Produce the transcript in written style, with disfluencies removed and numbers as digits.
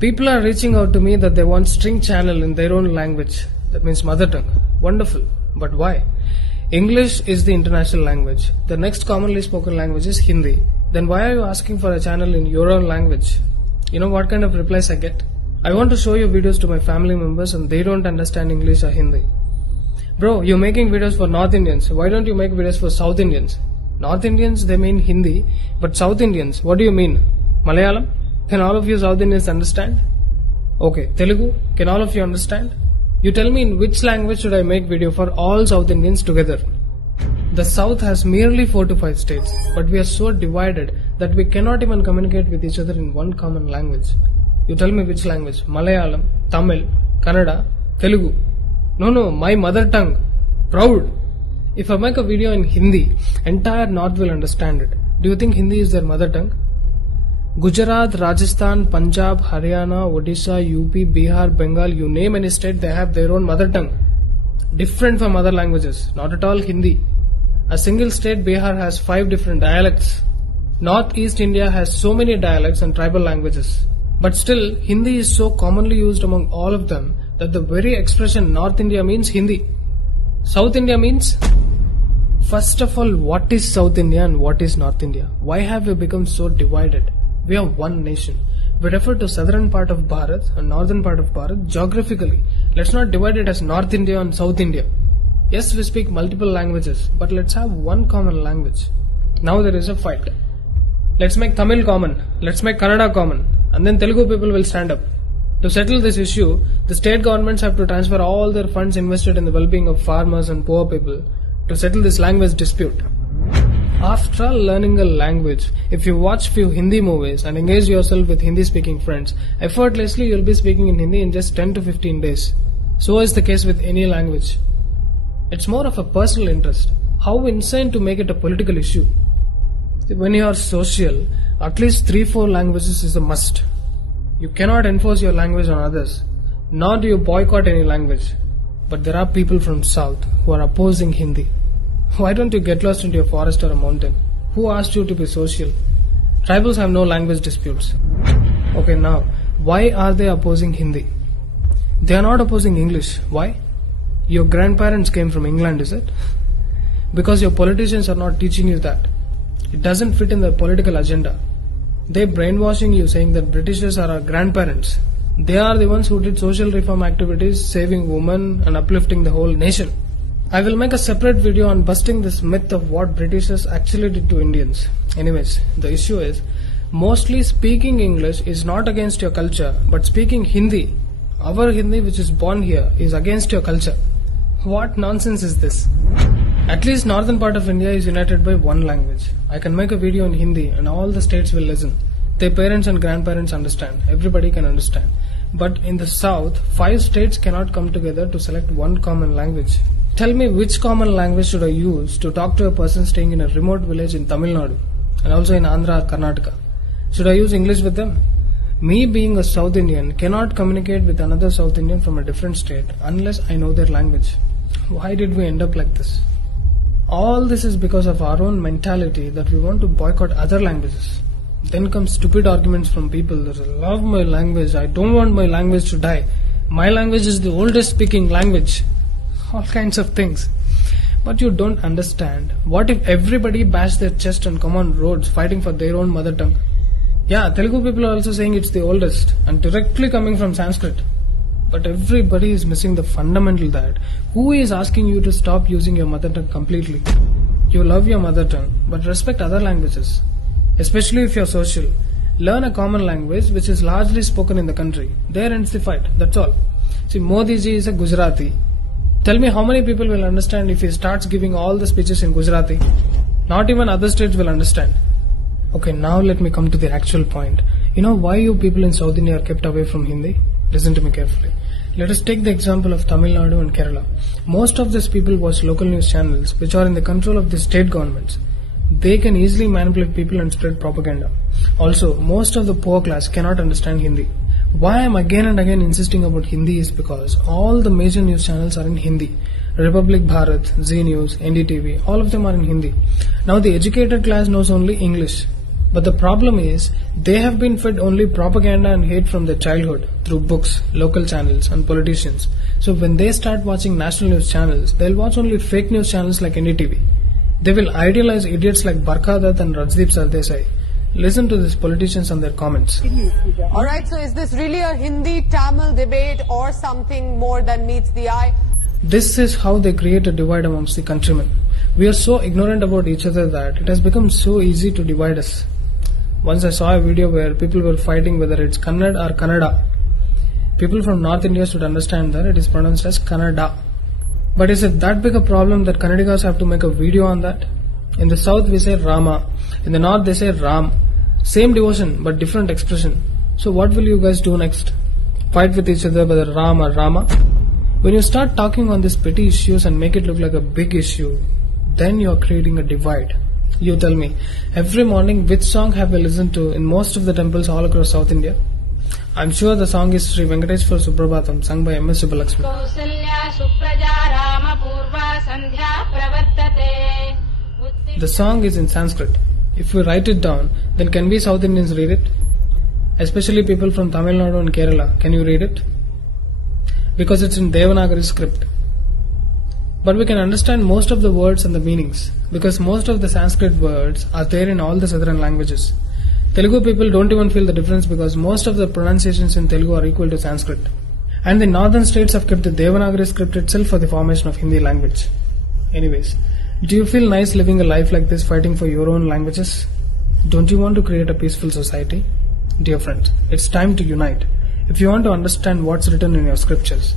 People are reaching out to me that they want string channel in their own language. That means mother tongue. Wonderful. But why? English is the international language. The next commonly spoken language is Hindi. Then why are you asking for a channel in your own language? You know what kind of replies I get? I want to show you videos to my family members and they don't understand English or Hindi. Bro, you're making videos for North Indians. Why don't you make videos for South Indians? North Indians, they mean Hindi. But South Indians, what do you mean? Malayalam? Can all of you South Indians understand? Okay, Telugu? Can all of you understand? You tell me in which language should I make video for all South Indians together? The South has merely 4 to 5 states, but we are so divided that we cannot even communicate with each other in one common language. You tell me which language? Malayalam, Tamil, Kannada, Telugu. No, my mother tongue. Proud. If I make a video in Hindi, entire North will understand it. Do you think Hindi is their mother tongue? Gujarat, Rajasthan, Punjab, Haryana, Odisha, UP, Bihar, Bengal, you name any state, they have their own mother tongue. Different from other languages, not at all Hindi. A single state, Bihar, has 5 different dialects. Northeast India has so many dialects and tribal languages. But still, Hindi is so commonly used among all of them that the very expression North India means Hindi. South India means? First of all, what is South India and what is North India? Why have we become so divided? We are one nation. We refer to southern part of Bharat and northern part of Bharat geographically. Let's not divide it as North India and South India. Yes, we speak multiple languages, but let's have one common language. Now there is a fight. Let's make Tamil common. Let's make Kannada common. And then Telugu people will stand up. To settle this issue, the state governments have to transfer all their funds invested in the well-being of farmers and poor people to settle this language dispute. After learning a language, if you watch few Hindi movies and engage yourself with Hindi-speaking friends, effortlessly you'll be speaking in Hindi in just 10 to 15 days. So is the case with any language. It's more of a personal interest. How insane to make it a political issue. When you are social, at least 3-4 languages is a must. You cannot enforce your language on others, nor do you boycott any language. But there are people from South who are opposing Hindi. Why don't you get lost into a forest or a mountain? Who asked you to be social? Tribals have no language disputes. Okay, now, why are they opposing Hindi? They are not opposing English. Why? Your grandparents came from England, is it? Because your politicians are not teaching you that. It doesn't fit in their political agenda. They're brainwashing you saying that Britishers are our grandparents. They are the ones who did social reform activities, saving women and uplifting the whole nation. I will make a separate video on busting this myth of what Britishers actually did to Indians. Anyways, the issue is, mostly speaking English is not against your culture, but speaking Hindi, our Hindi which is born here, is against your culture. What nonsense is this? At least northern part of India is united by one language. I can make a video in Hindi and all the states will listen. Their parents and grandparents understand. Everybody can understand. But in the south, 5 states cannot come together to select one common language. Tell me which common language should I use to talk to a person staying in a remote village in Tamil Nadu and also in Andhra or Karnataka. Should I use English with them? Me being a South Indian cannot communicate with another South Indian from a different state unless I know their language. Why did we end up like this? All this is because of our own mentality that we want to boycott other languages. Then come stupid arguments from people that I love my language, I don't want my language to die. My language is the oldest speaking language. All kinds of things. But you don't understand. What if everybody bashed their chest and come on roads fighting for their own mother tongue? Yeah, Telugu people are also saying it's the oldest and directly coming from Sanskrit. But everybody is missing the fundamental that who is asking you to stop using your mother tongue completely? You love your mother tongue, but respect other languages. Especially if you're social. Learn a common language which is largely spoken in the country. There ends the fight, that's all. See, Modi ji is a Gujarati. Tell me how many people will understand if he starts giving all the speeches in Gujarati? Not even other states will understand. Okay, now let me come to the actual point. You know why you people in South India are kept away from Hindi? Listen to me carefully. Let us take the example of Tamil Nadu and Kerala. Most of these people watch local news channels which are in the control of the state governments. They can easily manipulate people and spread propaganda. Also, most of the poor class cannot understand Hindi. Why I am again and again insisting about Hindi is because all the major news channels are in Hindi. Republic Bharat, Zee News, NDTV, all of them are in Hindi. Now the educated class knows only English. But the problem is, they have been fed only propaganda and hate from their childhood through books, local channels, and politicians. So when they start watching national news channels, they'll watch only fake news channels like NDTV. They will idealize idiots like Barkha Dutt and Rajdeep Sardesai. Listen to these politicians and their comments. Alright, so is this really a Hindi-Tamil debate or something more than meets the eye? This is how they create a divide amongst the countrymen. We are so ignorant about each other that it has become so easy to divide us. Once I saw a video where people were fighting whether it's Kannada or Kannada. People from North India should understand that it is pronounced as Kannada. But is it that big a problem that Kannadigas have to make a video on that? In the south we say Rama, in the north they say Ram. Same devotion but different expression. So what will you guys do next? Fight with each other whether Ram or Rama? When you start talking on these petty issues and make it look like a big issue, then you are creating a divide. You tell me, every morning which song have we listened to in most of the temples all across South India? I'm sure the song is Sri Venkateshwar Suprabhatam, sung by M.S. Subbalaxmi. The song is in Sanskrit. If we write it down, then can we South Indians read it? Especially people from Tamil Nadu and Kerala, can you read it? Because it's in Devanagari script. But we can understand most of the words and the meanings, because most of the Sanskrit words are there in all the southern languages. Telugu people don't even feel the difference because most of the pronunciations in Telugu are equal to Sanskrit. And the northern states have kept the Devanagari script itself for the formation of Hindi language. Anyways, do you feel nice living a life like this, fighting for your own languages? Don't you want to create a peaceful society? Dear friends, it's time to unite. If you want to understand what's written in your scriptures,